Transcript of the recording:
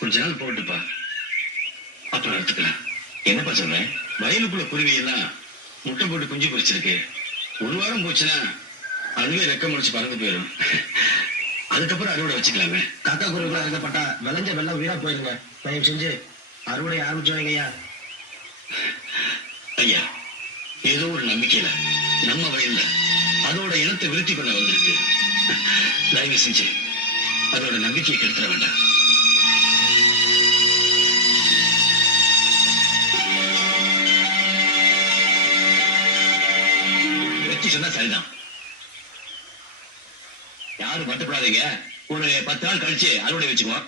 கொஞ்ச நாள் போட்டுப்பா, அப்புறம் எடுத்துக்கலாம். என்னப்பா சொல்றேன்? வயலுக்குள்ள குருவி எல்லாம் முட்டை போட்டு குஞ்சு பொரிச்சிருக்கு. ஒரு வாரம் போச்சுன்னா அதுவே ரெக்க முடிச்சு பறந்து போயிடும். அதுக்கப்புறம் அறுவடை வச்சுக்கலாமே. காக்கா குருவிகளா இருக்கப்பட்டா விளைஞ்ச வெள்ளம் வீணா போயிருங்க. தயவு செஞ்சு அறுவடை ஆரம்பிச்சுவாங்க ஐயா. ஐயா, ஏதோ ஒரு நம்பிக்கையில நம்ம வயல்ல அதோட இனத்தை விருத்தி பண்ண வந்திருக்கு. தயவு செஞ்சு அதோட நம்பிக்கையை கெடுத்துட வேண்டாம். வெற்றி சொன்னா சரிதான். யாரும் பட்டுப்படாதீங்க. ஒரு 10 நாள் கழிச்சு அறுவடை வச்சுக்குவோம்.